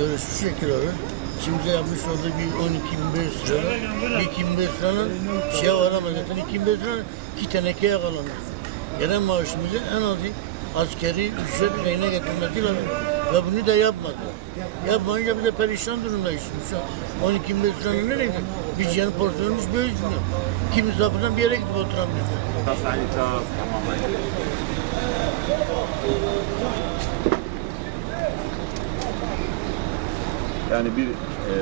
Böyle şu şekil abi. İçimize yapmış olduğu bir 12.500 lira. 1.500 liranın şey var ama zaten 2.500 liranın iki teneke yakalanıyor. Gelen maaşımızı en az askeri ücret düzeyine getirmesi lazım. Ve bunu da yapmadı. Yapmayınca biz de perişan durumdayız. Şu an 12.500 liranın nereye gidiyor? Biz yani porsiyonumuz böyle bilmiyor. Kim zaten bir yere gidip oturamıyorsun. Yani bir e,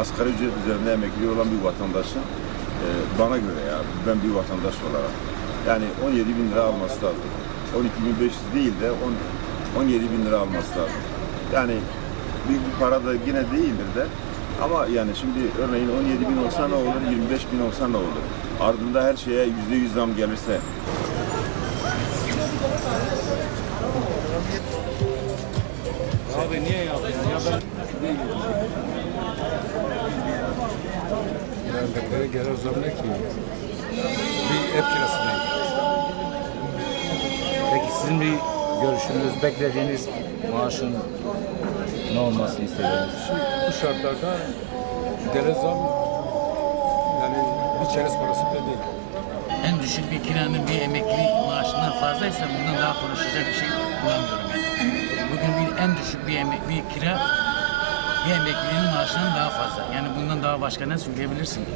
asgari ücret üzerinde emekli olan bir vatandaşın e, bana göre ya ben bir vatandaş olarak yani 17 bin lira alması lazım. 12.500 değil de 10, 17 bin lira alması lazım. Yani büyük bir para da yine değildir de ama yani şimdi örneğin 17 bin olsa ne olur, 25 bin olsa ne olur? Ardında her şeye %100 zam gelirse Abi niye yaptın? Ya ben Memleketlere gelir zam ne ki? Bir ev kirasındayım. Peki sizin bir görüşünüz, beklediğiniz maaşın ne olmasını istediğiniz? Şimdi bu şartlarda dere zam yani bir çerez parası bile değil. en düşük bir kiranın bir emekli maaşından fazlaysa bundan daha konuşacak bir şey bulamıyorum yani. Bugün bir en düşük bir emek, bir kira bir emeklinin maaşından daha fazla. Yani bundan daha başka ne söyleyebilirsin ki?